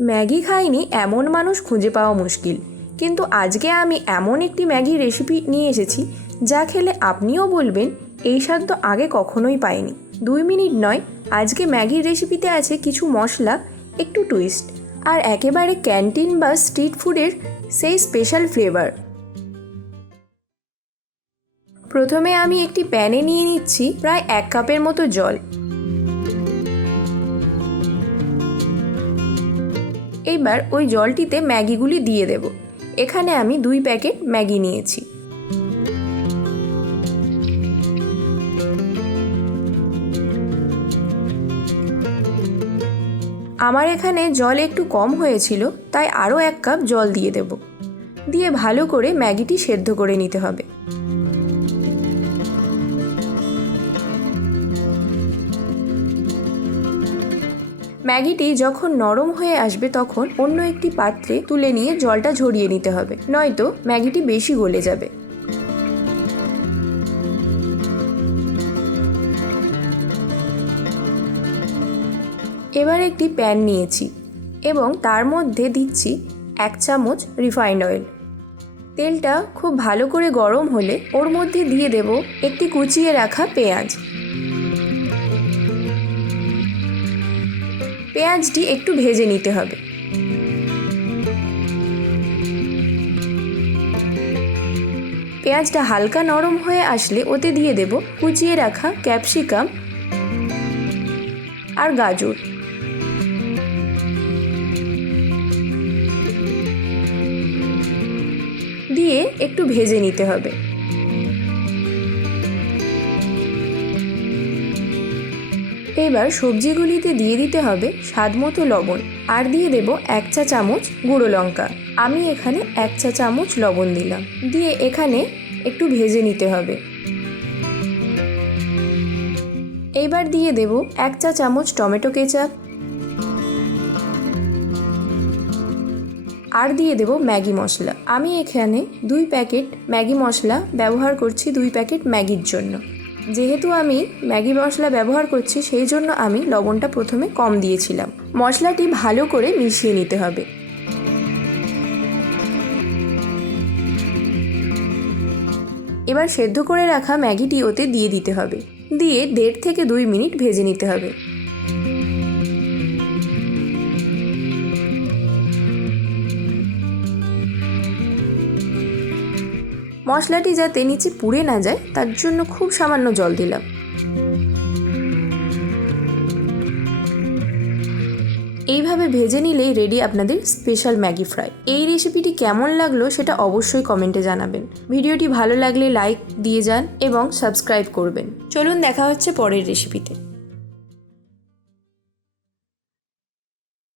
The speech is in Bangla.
ম্যাগি খায়নি এমন মানুষ খুঁজে পাওয়া মুশকিল, কিন্তু আজকে আমি এমন একটি ম্যাগি রেসিপি নিয়ে এসেছি যা খেলে আপনিও বলবেন এই স্বাদ তো আগে কখনোই পাইনি। 2 মিনিট নয়, আজকে ম্যাগির রেসিপিতে আছে কিছু মশলা, একটু টুইস্ট আর একেবারে ক্যান্টিন বা স্ট্রিট ফুডের সেই স্পেশাল ফ্লেভার। প্রথমে আমি একটি প্যানে নিয়ে নিচ্ছি প্রায় 1 কাপের মতো জল। এবার ওই জলটিতে ম্যাগিগুলি দিয়ে দেব। এখানে আমি 2 প্যাকেট ম্যাগি নিয়েছি। আমার এখানে জল একটু কম হয়েছিল, তাই আরও 1 কাপ জল দিয়ে দেব। দিয়ে ভালো করে ম্যাগিটি সেদ্ধ করে নিতে হবে। ম্যাগিটি যখন নরম হয়ে আসবে তখন অন্য একটি পাত্রে তুলে নিয়ে জলটা ঝরিয়ে নিতে হবে, নয়তো ম্যাগিটি বেশি গলে যাবে। এবার একটি প্যান নিয়েছি এবং তার মধ্যে দিচ্ছি 1 চামচ রিফাইন্ড অয়েল। তেলটা খুব ভালো করে গরম হলে ওর মধ্যে দিয়ে দেব একটি কুচিয়ে রাখা পেঁয়াজ। পেঁয়াজটি একটু ভেজে নিতে হবে। পেঁয়াজটা হালকা নরম হয়ে আসলে ওতে দিয়ে দেব কুচিয়ে রাখা ক্যাপসিকাম আর গাজর। দিয়ে একটু ভেজে নিতে হবে। এবার সবজিগুলিতে দিয়ে দিতে হবে স্বাদমতো লবণ আর দিয়ে দেব 1 চা চামচ গুঁড়ো লঙ্কা। আমি এখানে 1 চা চামচ লবণ দিলাম। দিয়ে এখানে একটু ভেজে নিতে হবে। এইবার দিয়ে দেব 1 চা চামচ টমেটো কেচাপ আর দিয়ে দেব ম্যাগি মশলা। আমি এখানে 2 প্যাকেট ম্যাগি মশলা ব্যবহার করছি 2 প্যাকেট ম্যাগির জন্য। যেহেতু আমি ম্যাগি মশলা ব্যবহার করছি সেই জন্য আমি লবণটা প্রথমে কম দিয়েছিলাম। মশলাটি ভালো করে মিশিয়ে নিতে হবে। এবার সেদ্ধ করে রাখা ম্যাগিটি ওতে দিয়ে দিতে হবে। দিয়ে 1.5 থেকে 2 মিনিট ভেজে নিতে হবে। মশলাটি যাতে নিচে পুড়ে না যায় তার জন্য খুব সামান্য জল দিলাম। এইভাবে ভেজে নিলেই রেডি আপনাদের স্পেশাল ম্যাগি ফ্রাই। এই রেসিপিটি কেমন লাগলো সেটা অবশ্যই কমেন্টে জানাবেন। ভিডিওটি ভালো লাগলে লাইক দিয়ে যান এবং সাবস্ক্রাইব করবেন। চলুন দেখা হচ্ছে পরের রেসিপিতে।